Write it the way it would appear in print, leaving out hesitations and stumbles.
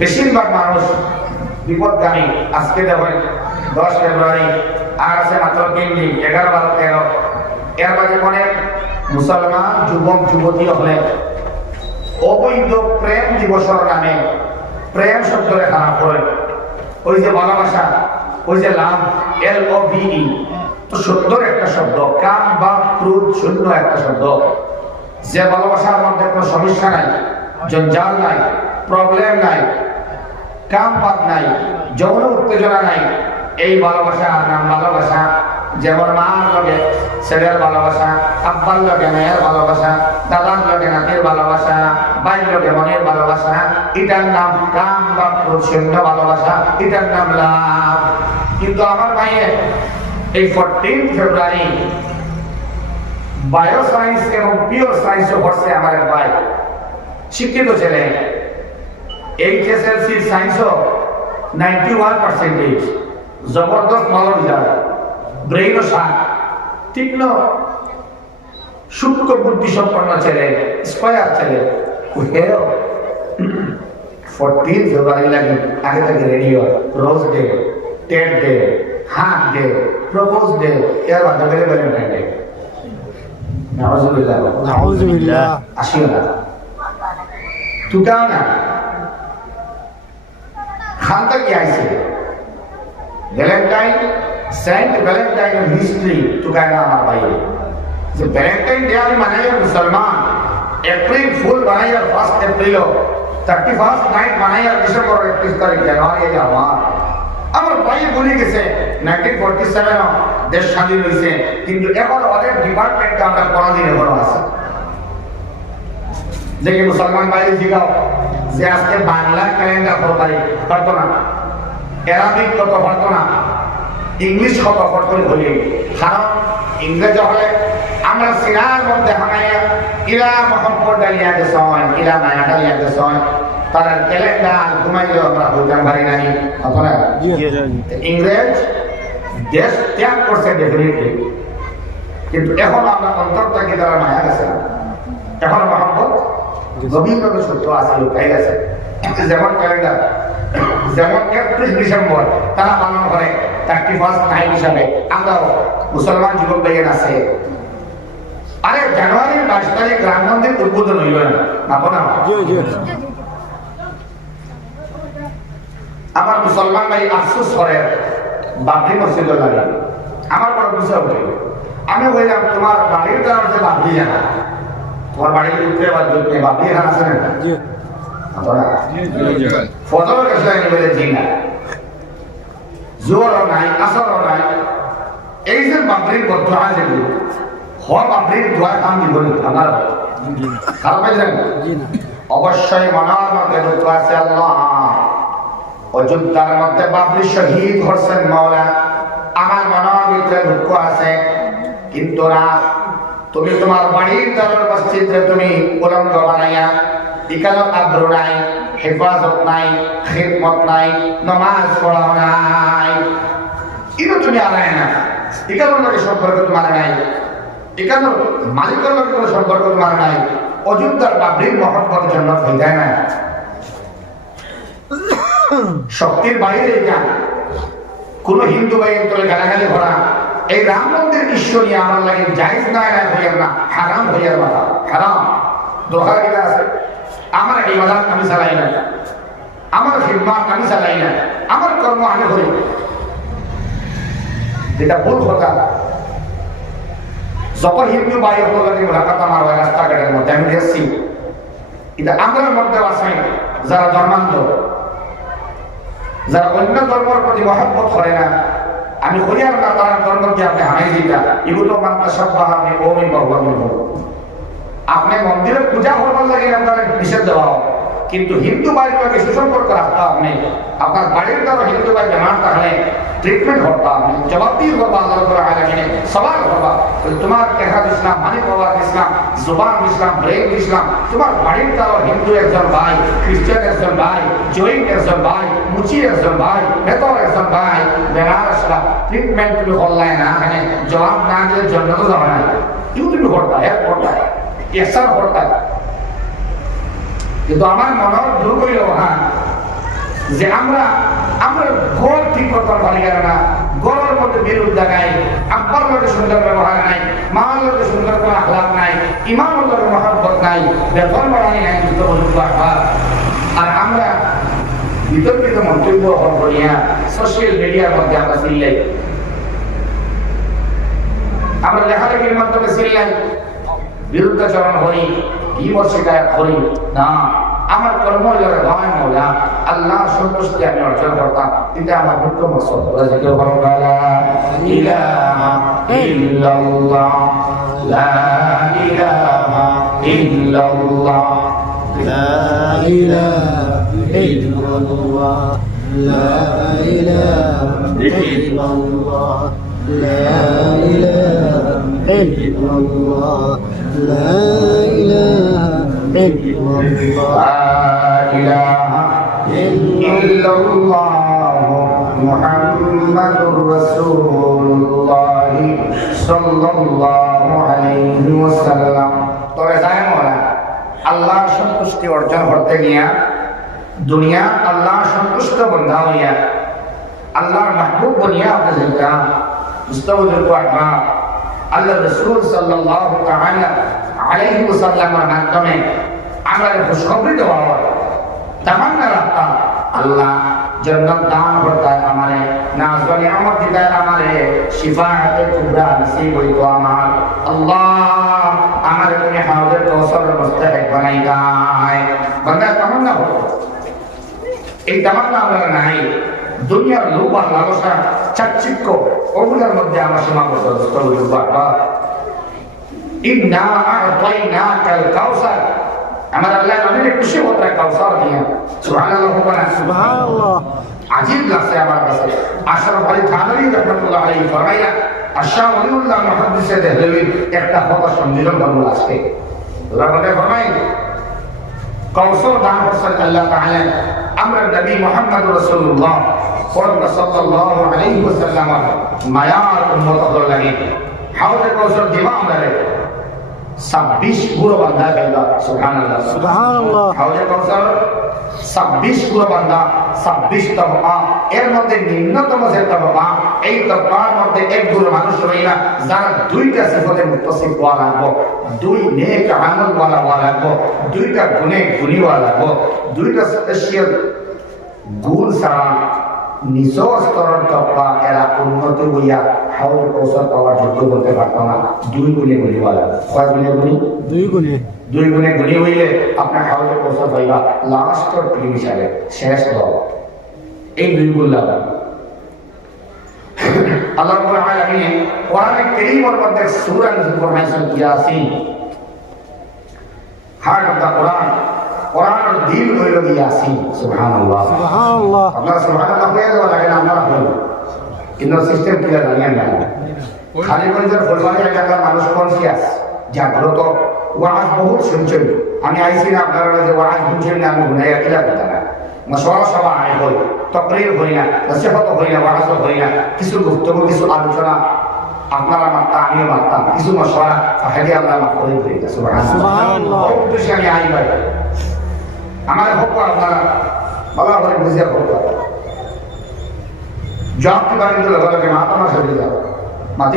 বেশিরভাগ মানুষ বিপদগামী। আজকে দেখেন 10 ফেব্রুয়ারি আর আছে মাত্র 3 দিন, 11, 12, 13। এর মাঝে অনেক মুসলমান যুবক যুবতী হলে অবৈধ প্রেম দিবসের নামে প্রেম শব্দরে খারাপ করে। ওই যে ভালোবাসা, ওই যে লাভ, LOVE, তো সুন্দর একটা শব্দ, কাম বা ক্রোধ শূন্য একটা শব্দ। যে ভালোবাসার মধ্যে কোনো সমস্যা নাই, জঞ্জাল নাই, প্রবলেম নাই, কাম বাদ নাই, যৌন উত্তেজনা নাই, এই ভালোবাসা নাম ভালোবাসা। যেমন মার লগে ছেলের ভালোবাসা, আব্বার লগে মেয়ের ভালোবাসা, দাদার লগে নাতির ভালোবাসা, ভাইয়ের লগে বোনের ভালোবাসা, এটার নাম কাম বা প্রচন্ড ভালোবাসা, এটার নাম লাভ। কিন্তু আমার ভাইয়ে এই 14 ফেব্রুয়ারি বায়োসায়েন্স এবং পিওর সায়েন্সও পড়ছে আমার ভাই, শিক্ষিত ছেলে, HSLC সায়েন্সও 91%, জবরদস্ত ভালো রেজাল্ট, ব্রেইনও শার্প, তীক্ষ্ণ সূক্ষ্ম বুদ্ধি সম্পন্ন ছেলে, স্কয়ার ছেলে। 14 ফেব্রুয়ারি লাগে আগে থেকে radio, rose day, TET day, heart day, propose day, এর বাদ দিয়ে ভ্যালেন্টাইন ডে। নাউজুবিল্লাহ, নাউজুবিল্লাহ, আসিও না তুকাও না খানটা কি আইছে ভ্যালেন্টাইন, সেন্ট ভ্যালেন্টাইন হিস্ট্রি তুকায় না আমার ভাই। যে ভ্যালেন্টাইন ডে আমি মানাই মুসলমান, এপ্রিল ফুল বানাই আর 1 এপ্রিল, 31st নাইট বানাই আর ডিসেম্বর 31 তারিখ জানুয়ারি আমার ভাই বলে গেছে 1947 দেশ স্বাধীন হয়েছে, কিন্তু এখন ওদের ডিপার্টমেন্টটা আমরা কোনদিন এখনো আছে। যে মুসলমান ভাই জিগাও যে আজকে বাংলা ক্যালেন্ডার পারতো না, অ্যারাবিক কত পারতো না, ইংলিশ কত পারতো হলে, কারণ ইংরেজি হলে আমরা সিনার মধ্যে হানাইয়া ইলা মোহাম্মদ ডালিয়া গেছেন, ইলা মায়া ডালিয়া গেছেন, তার ক্যালেন্ডার ঘুমাইলেও আমরা হইতাম পারি নাই। অথবা ইংরেজ দেশ ত্যাগ করছে ডেফিনেটলি, কিন্তু এখন আমরা অন্তর থেকে তারা মায়া গেছে না, এখন মোহাম্মদ গভীরভাবে সত্য আছে, লুকাই গেছে। যেমন ক্যালেন্ডার, যেমন 31 ডিসেম্বর তারা পালন করে 31st নাইট হিসাবে, আমরাও মুসলমান যুবক ভাইয়ের আছে। আরে জানুয়ারির 22 তারিখ রাম মন্দির উদ্বোধন হইল না, না আমার মুসলমান ভাই আফসোস করে বাবরি মসজিদ লাগে। আমার বড় বিষয় হইল, আমি বললাম তোমার বাড়ির দ্বারা হচ্ছে বাবরি জানা, তোমার বাড়ির উঠে বা দুধ বাবরি এখানে আছে না, ফজর কাছে বলে জি না, জোরও নাই, আসরও নাই। এই যে বাবরির বদুয়া যেগুলো হওয়া, বাবরির দোয়া কাম দিব আপনার খারাপ পাইছেন? অবশ্যই মনার মধ্যে দুঃখ আছে। আল্লাহ অযোধ্যার মধ্যে বাবরি শহীদ হচ্ছেন মাওলা, আমার মনের ভিতরে দুঃখ আছে। কিন্তু না, তুমি তোমার বাড়ির দরবার মসজিদে তুমি উলঙ্গ বানাইয়া এখানে আব্রু নাই, হেফাজত নাই, খিদমত নাই, নামাজ পড়াও নাই, এটা তুমি আনায় না। এখানোর লোকের সম্পর্ক তোমার নাই, এখানোর মালিকের লোকের কোনো সম্পর্ক তোমার নাই। অযোধ্যার বাবরির মহব্বত জন্য হয়ে যায় না, শক্তির বাইরে এটা কোন হিন্দু ভাইয়ের তোলে গালাগালি ভরা এই রাম মন্দির ঈশ্বরী আমার লাগে জায়েজ না হইয়ার না, হারাম হইয়ার বাধা, হারাম দোহার গিলা আছে। আমার ইবাদত আমি চালাই না, আমার খিদমত আমি চালাই না, আমার কর্ম আমি করি, যেটা ভুল কথা। যখন হিন্দু ভাই হলে মোলাকাত আমার হয় রাস্তাঘাটের মধ্যে, আমি দেখছি এটা আমাদের মধ্যে আছে যারা ধর্মান্ধ, যারা অন্য ধর্মের প্রতি মহব্বত করে না। আমি হরিয়ার না তার ধর্মকে আপনি হারাই দিতা, এগুলো মানতে সব আমি ওমি ভগবান। আপনি মন্দিরে পূজা করবার লাগে আপনার নিষেধ দেওয়া, কিন্তু হিন্দু ভাইয়ের লগে সুসম্পর্ক রাখতে আপনি আপনার বাড়ির দ্বারা হিন্দু ভাই বেমার তাহলে ট্রিটমেন্ট করতে আপনি জবাবদিহি করবা, আল্লাহ করে আলামিনে সবাই করবা। তোমার এহাদ ইসলাম, মানিক বাবার ইসলাম, জুবান ইসলাম, ব্রেন ইসলাম, তোমার বাড়ির দ্বারা হিন্দু একজন ভাই, খ্রিস্টান একজন ভাই, জৈন একজন ভাই, মুচি একজন ভাই, বেতর একজন ভাই, বেমার আসলাম ট্রিটমেন্ট তুমি করলাই না, এখানে জবাব না দিলে জন্য তো যাবে না, এগুলো তুমি করতা, এক করতা, একসার করতা। কিন্তু আমার মনের দুঃখ হইল, হ্যাঁ যে আমরা ঘর ঠিক করতে পারি না, ঘরের মধ্যে বিরোধ দেখায়, আব্বার লোকে সুন্দর ব্যবহার নাই, মার লোকে সুন্দর কোনো আখলাক নাই, ইমামের লোকে মহব্বত নাই, বেতন বাড়ানি নাই, যুদ্ধ আর আমরা বিতর্কিত মন্তব্য করিয়া সোশ্যাল মিডিয়ার মধ্যে আমরা চিল্লাই, আমরা লেখালেখির মাধ্যমে চিল্লাই, বিরুদ্ধাচরণ করি, বিমত শিকায়ত করি না। আমার কর্ম ভয় মৌলা আল্লাহ সন্তুষ্টি আমি অর্জন করতাম, এটা আমার মুখ্য মকসদ। মুহাম্মাদুর রাসূলুল্লাহ সাল্লাল্লাহু আলাইহি ওয়াসাল্লাম। তবে জানেন ওরা আল্লাহর সন্তুষ্টি অর্জন করতে গিয়া দুনিয়া আল্লাহর সন্তুষ্ট বান্দা হইয়া আল্লাহর মাহবুব বনিয়া আপনি যেটা মুস্তাউদুল কুরআন আল্লাহ রাসূল সাল্লাল্লাহু তাআলা আলাইহি ওয়াসাল্লামের মাধ্যমে আমরা খুশখবরি দেওয়া হয়, তামান্না রাখতাম আল্লাহ জান্নাত দান করতে আমারে, নাজ ওয়া নিয়ামত দিতে আমারে, শিফাআতে কুবরা নসিব হইতো আমার। আল্লাহ আমারে তুমি হাউজে কাউসারের মুস্তাহিক বানাই দাও। বান্দা তামান্না করো, এই তামান্না আমরা নাই। দুনিয়ার লোভ আর লালসা চাকচিক্য ওগুলোর মধ্যে আমরা সীমাবদ্ধ। ইন্না আ'তাইনাকাল কাউসার, আমার আল্লাহ নবীকে খুশি হতে কাউসার দিয়া। সুবহানাল্লাহ, সুবহানাল্লাহ। আজিব লাগছে আমার কাছে। আশরাফ আলী থানভী রাহমাতুল্লাহ আলাইহি ফরমাইয়া, আশা ওলিউল্লাহ মুহাদ্দিসে দেহলভী একটা কথা সম্মিলন করলো আজকে। ওরা বলে ফরমাই কাউসার দান করছেন আল্লাহ তাআলা আমরা নবী মুহাম্মদ রাসূলুল্লাহ সাল্লাল্লাহু আলাইহি ওয়াসাল্লাম মায়ার উম্মত হল লাগে। হাউজে কাউসার দিবা আমরা 26 গুরু বান্দা পেলা। সুবহানাল্লাহ, সুবহানাল্লাহ। হাউজে কাউসার 26 গুরু বান্দা, 26 তবকা, এর মধ্যে নিম্নতম যে তবকা, এই তবকার মধ্যে এক গুরু মানুষ হইলা যারা দুইটা সিফতে মুত্তাসিফ হওয়া লাগবো, দুই নেক আমল ওয়ালা হওয়া লাগবো, দুইটা গুণে গুণী হওয়া লাগবো, দুইটা স্পেশাল গুণ ছাড়া নিজ স্তরের তবকা এরা উন্নতি হইয়া হাউজে কাউসার পাওয়ার যোগ্য বলতে পারতো না। দুই গুণে গুণী হওয়া লাগবে। কয় গুণে গুণী? দুই গুণে গুণী হইলে আপনার হাউজে কাউসার পাইবা লাস্টের প্রিম হিসাবে শেষ দল। এই দুই গুণ লাগবে। আল্লাহ রাব্বুল আলামিন কোরআনে কারীমের মধ্যে সূরা নজল ফরমাইছেন ইয়াসিন। হার্ট অফ দা কোরআন, কোরআনের দিল হইল ইয়াসিন। সুবহানাল্লাহ, সুবহানাল্লাহ। আপনারা সুবহানাল্লাহ হয়ে যাওয়া লাগে না, আমরা হইল কিন্তু সিস্টেম ক্লিয়ার জানেন না। খালি মঞ্জের ফুলবাড়ি এলাকার মানুষ কনসিয়াস, জাগ্রত, ওয়াজ বহুত শুনছেন। আমি আইসি না আপনারা যে ওয়াজ শুনছেন না, আমি গুনাহ এলা কথা না। মশওয়ারা সভা আয় হই, তাকরীর হই না, নসিহত হই না, ওয়াজ হই না, কিছু বক্তব্য, কিছু আলোচনা আপনারা মাত্রা আমিও মাত্রাম, কিছু মশওয়ারা ফাহেদি আল্লাহ মাফ করে দিই। সুবহানাল্লাহ। বহুত বেশি আমি আই ভাই আমার হোক আপনারা ভালো করে বুঝিয়ে হোক জবাব দিবারের লগে লগে মাথা মাস হয়ে যাবে মাতি